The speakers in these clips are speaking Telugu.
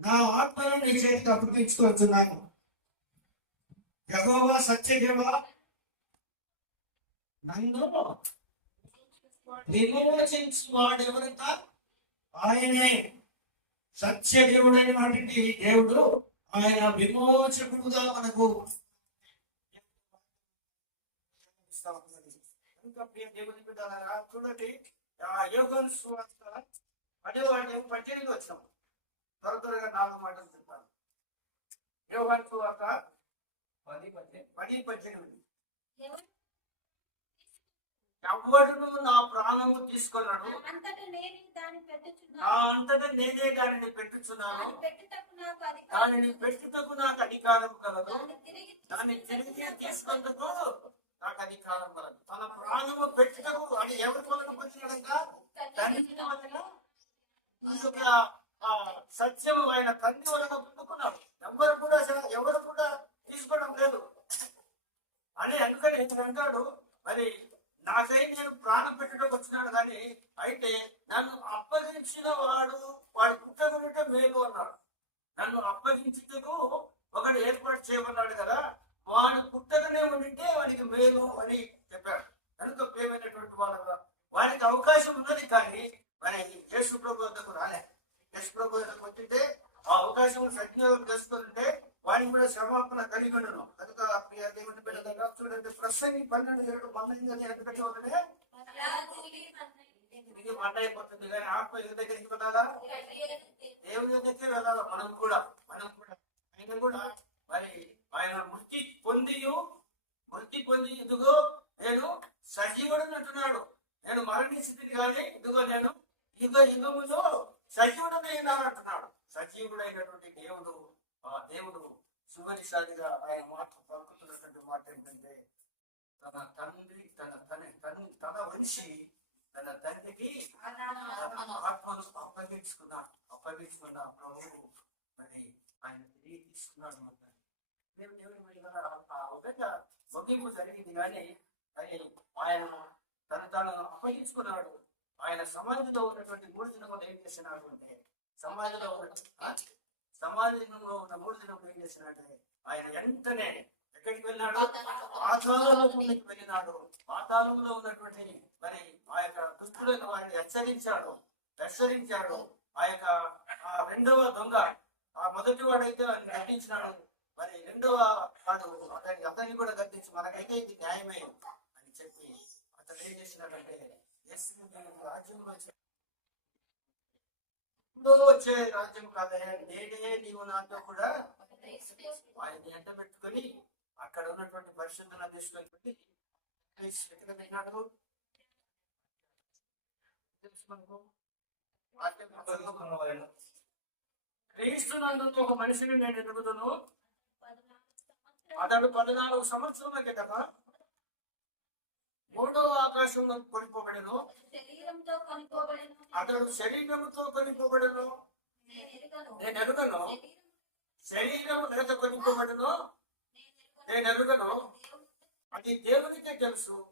నా ఆత్మను నీ చేతికి అప్పగించుకొచ్చున్నాను యహోవా సత్యదేవా నన్ను విమోచించువాడు వాడెవరంట ఆయనే సత్యదేవుడు అనేటువంటి దేవుడు ఆయన విమోచకుడుగా మనకు చూడండి ఆ యోగం సువార్త అదే వాడిని పద్దెనిమిది వచ్చినాం. త్వర త్వరగా నాలుగు మాటలు చెప్తాను యోగాన్ సువార్త పది పది పద్దెనిమిది. ఎవడును నా ప్రాణము తీసుకున్నాడు అంతటా నేను దాన్ని నా అంతటా నేనే దానిని పెట్టుచున్నాను. దాన్ని పెట్టుటకు నాకు అధికారం కలదు. దాన్ని తిరిగి తీసుకుందుకు నాకు అధికారం కలదు. తన ప్రాణము పెట్టుటకు అని ఎవరి కొరకు వచ్చినాడంట తండ్రి వలన అందుకు సత్యము ఆయన తండ్రి వలన పొందుకున్నాడు ఎవరు కూడా ఎవరు కూడా తీసుకోవడం లేదు. అని అందుకని ఇతను అంటాడు మరి నాకై నేను ప్రాణం పెట్టడం వచ్చినాడు కానీ అయితే నన్ను అప్పగించిన వాడు వాడు పుట్టకుంటే మేలు అన్నాడు. నన్ను అప్పగించుటకు ఒకడు ఏర్పాటు చేయమన్నాడు కదా వాడు పుట్టకనే ఉండింటే వాడికి మేలు అని చెప్పాడు. కనుక ప్రేమైనటువంటి వాళ్ళ వారికి అవకాశం ఉన్నది కానీ మరి ప్రభు వద్దకు రాలే. యేసు ప్రభు వద్దకు వచ్చింటే ఆ అవకాశం సద్వినియోగం చేసుకుంటే వాడిని కూడా క్షమాపణ కలిగి ఉండను కనుక ప్రియ దేవుని బిడ్డ చూడండి ప్రసంగి పన్నెండు ఏడు మంది ఎంత ఉన్నదే ఇది మాట అయిపోతుంది కానీ ఆత్మ ఎవరి దగ్గరికి వెళ్ళాలా దేవుని దగ్గరికి వెళ్ళాలా మనం కూడా మనం కూడా. ఆయన కూడా మరి ఆయన మృతి పొంది మృతి పొంది ఇదిగో నేను సజీవుడు అంటున్నాడు. నేను మరణించింది కానీ ఇదిగో నేను యుగ యుగములో సజీవుడనే అంటున్నాడు. సజీవుడైనటువంటి దేవుడు ఆ దేవుడు చివరిసారిగా ఆయన మాట పలుకుతున్నటువంటి మాట ఏంటంటే తన తండ్రి తన తన తన తన మనిషి తన తండ్రికి ఆత్మను అప్పగించుకున్నాడు. అప్పగించుకున్న ప్రభువు మరి ఆయన తిరిగి తీసుకున్నాడు అన్నమాట. మేము దేవుడి ఆ విధంగా ముగింపు జరిగింది కానీ అది ఆయన తను తాను అప్పగించుకున్నాడు. ఆయన సమాజంలో ఉన్నటువంటి మూడు దినములు ఏం చేసినాడు అంటే సమాజంలో ఉన్న సమాజంలో ఉన్న మూడు దినములు ఏం చేసినాడంటే ఆయన వెంటనే ఎక్కడికి వెళ్ళాడు? పాతాళంలోకి వెళ్ళినాడు. పాతాళంలో ఉన్నటువంటి మరి ఆ యొక్క దుస్తులైన వారిని హెచ్చరించాడు. హెచ్చరించాడు. ఆ యొక్క ఆ రెండవ దొంగ ఆ మొదటి వాడైతే వాడిని గద్దించినాడు. మరి రెండవ వాడు అతని అతన్ని కూడా గద్దించి మనకైతే ఇది న్యాయమే అని చెప్పి అతను ఏం చేసినాడంటే "యేసు వచ్చే రాజ్యం కాదయా నేనే నీవు నాతో కూడా ఆయన్ని ఎంట పెట్టుకొని అక్కడ ఉన్నటువంటి పరిశుద్ధులను తీసుకొని క్రీస్తు నందు ఒక మనిషిని నేను ఎదుగుతాను. అతడు పద్నాలుగు సంవత్సరం కదా మూడో ఆకాశంలో కొనుక్కోబడిన అతడు శరీరముతో కొనిపోబడను. నేను ఎరుగను. శరీరం శరీరము లేక కొనిపోబడను. నేను ఎరుగను. అది దేవునికే తెలుసు.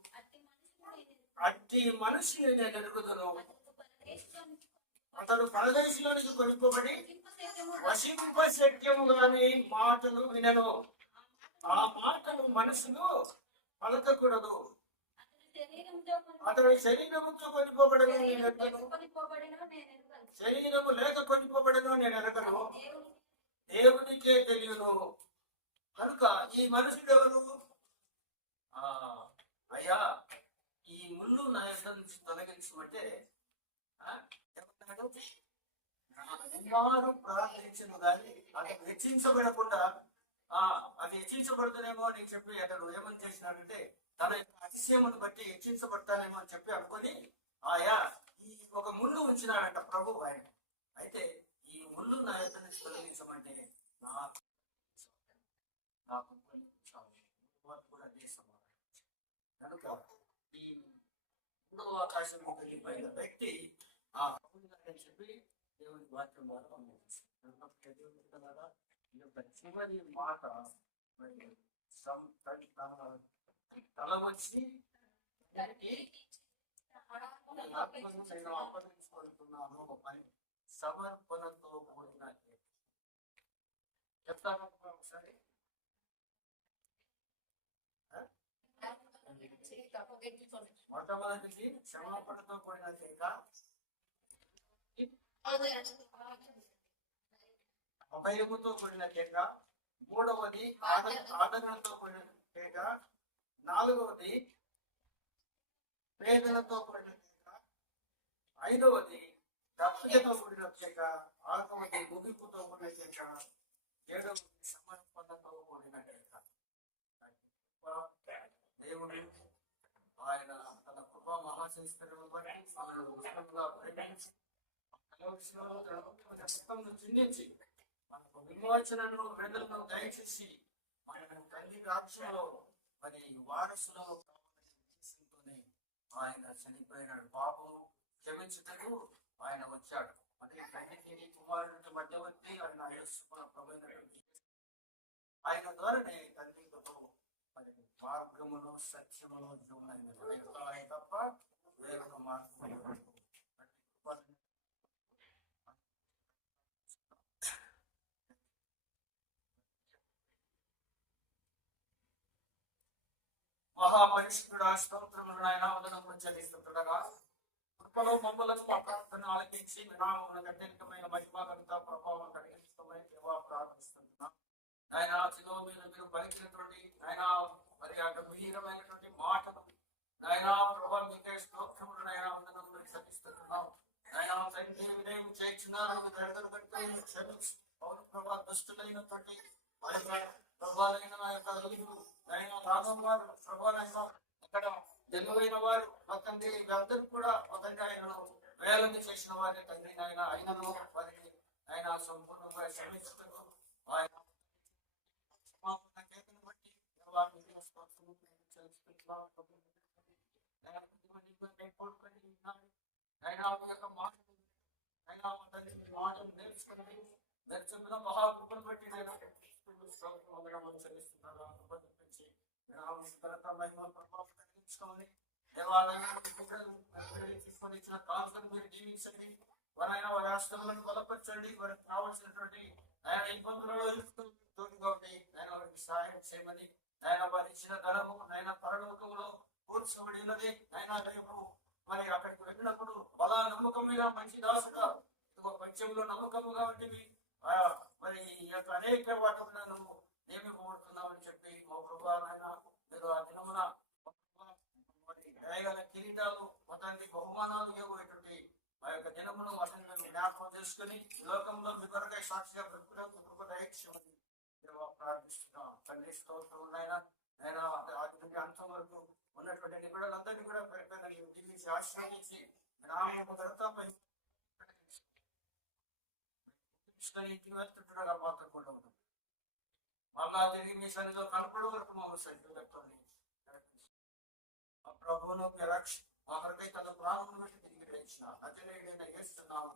అట్టి మనిషిని నేను ఎరుగుదను. అతడు పరదేశంలోనికి కొనుక్కోబడి వసింపశక్యము వశింప శక్యము గాని మాటలు వినను. ఆ మాటలు మనసును పలకకూడదు. అతడు శరీరముతో కొనిపోబడను నేను ఎరగను. శరీరము లేక కొనిపోబడను నేను ఎరగను. దేవుని దేవునికే తెలియను. కనుక ఈ మనుషుడు ఎవరు ఆ అయ్యా ఈ ముళ్ళు నా యొక్క నుంచి తొలగించమంటే ప్రార్థించను కానీ అది హెచ్చించబడకుండా అది హెచ్చించబడుతుందేమో అని చెప్పి అతడు ఏమని చేసినాడంటే తన యొక్క అతిశయమును బట్టి హెచ్చించబడతానేమో అని చెప్పి అనుకొని ఆయా ఈ ఒక ముళ్ళు ఉంచినాడంట ప్రభు ఆయన. అయితే ఈ ముళ్ళు నా యొక్క నుంచి తొలగించమంటే నాకు నాకు కూడా కనుక ఈ మూడవ ఆకాశంలో పైన వ్యక్తి ఆ అని చెప్పి దేవుని వాక్యం ద్వారా పంపించారు ఈ యొక్క చివరి మాట తల వచ్చి ఆత్మను నేను అప్పగించుకుంటున్నాను అని సమర్పణతో కూడిన. చెప్తాను ఒకసారి? మొట్టమొదటిది క్షమాపణతో కూడిన కేక? అభయముతో కూడిన కేక? మూడవది ఆద- ఆదరణతో కూడిన కేక నాలుగవది వేదనతో కూడిన కేక ఐదవది దప్పికతో కూడిన కేక ఆరవది ముగింపుతో కూడిన కేక ఏడవది సమర్పణతో కూడిన కేక దేవుడు ఆయన తన కృపా మహాశిస్కరణ బట్టి మనల్ని ఉచితంగా రక్తంను చిందించి మనకు విమోచనను విడుదలను దయచేసి మన తల్లి రాజ్యంలో మరి వారసులో కావాలనే ఉద్దేశంతోనే ఆయన చనిపోయినాడు. పాపము క్షమించుటకు ఆయన వచ్చాడు. మరి తండ్రికి కుమారుడి మధ్యవర్తి ఆయన యేసు ఆయన ద్వారానే తండ్రితో మరి మార్గమును సత్యమును జీవనైన తప్ప వేరొక మార్గం లేదు. అట్టి కృపను మహాపరిశుద్ధుడు స్తోత్రములు ఆయన వదనము చెల్లిస్తుండగా కృపలో మమ్మలను మా ఆలకించి వినామమున అత్యంతమైన మహిమాగంత ప్రభావం కలిగించమని దేవా ప్రార్థిస్తున్నాం. ఆయన చిలో మీరు మీరు పలికినటువంటి ఆయన మరి ఆ గంభీరమైనటువంటి మాటలు ఆయన ప్రభావం మీకే స్తోత్రములు ఆయన వందనములు చెల్లిస్తున్నాం. ఆయన తండ్రి వినయం చేయించినారు దడదలు కట్టుకుని క్షమించి. పౌరు ప్రభా దుష్టులైనటువంటి మరి ప్రభాలైన నా యొక్క ఆయన లాభం వారు ప్రభాలైన అక్కడ జన్మమైన వారు తండ్రి వీళ్ళందరూ కూడా మొత్తంగా ఆయనను వేలంది చేసిన వారి తండ్రి ఆయన ఆయనను వారిని ఆయన సంపూర్ణంగా క్షమించుటకు ఆయన బట్టి ఆయన యొక్క మాటలు ఆయన తండ్రి మాటలు నేర్చుకుని నేర్చుకున్న మహాకృపను బట్టి తీసుకొని ఇచ్చిన కానుకను మీరు జీవించండి. వారైనా వారి రాష్ట్రంలో బలపరచండి. వారికి కావాల్సినటువంటి ఆయన ఇబ్బందులలో తోడుగా ఉండి ఆయన వారికి సహాయం చేయమని ఆయన వారి ఇచ్చిన ధనము ఆయన పరలోకంలో కూర్చోబడి ఉన్నది ఆయన రేపు మరి అక్కడికి వెళ్ళినప్పుడు బలా నమ్మకమైన మంచి దాసుగా ఇదిగో పంచంలో నమ్మకముగా ఉంటివి మరి ఈ యొక్క అనేక వాటములను నియమిపోతున్నామని చెప్పి మా ప్రభా నాయన మీరు ఆ దినమున మరి దయగల కిరీటాలు మొత్తానికి బహుమానాలు ఇవ్వబోయేటువంటి ఆ యొక్క దినమును వాటిని మేము జ్ఞాపకం చేసుకుని లోకంలో మీ కొరకై సాక్షిగా బ్రతుకులకు కృప దయచేయమని ప్రార్థిస్తున్నాం. తండ్రి స్తోత్రం ఉన్నాయన ఆయన ఆది అంతం వరకు ఉన్నటువంటి నిపుణులందరినీ కూడా పేరు పేరున నీవు దీవించి ఆశీర్వదించి నామము ఇంటికి మాత్రం కూడా ఉంటుంది మళ్ళా తిరిగి మీ సన్నిధిలో కనపడే వరకు మమ్మల్ని సరిగ్గా పెట్టండి ప్రభువును రక్షణ మా కొరకై తన ప్రాణం పెట్టి తిరిగి గ్రహించిన అజనేయుడైన యేస్తున్నాము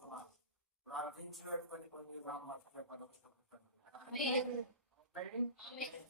ప్రార్థించి పెట్టుకొని కొన్ని ఆమేన్. ఆమేన్.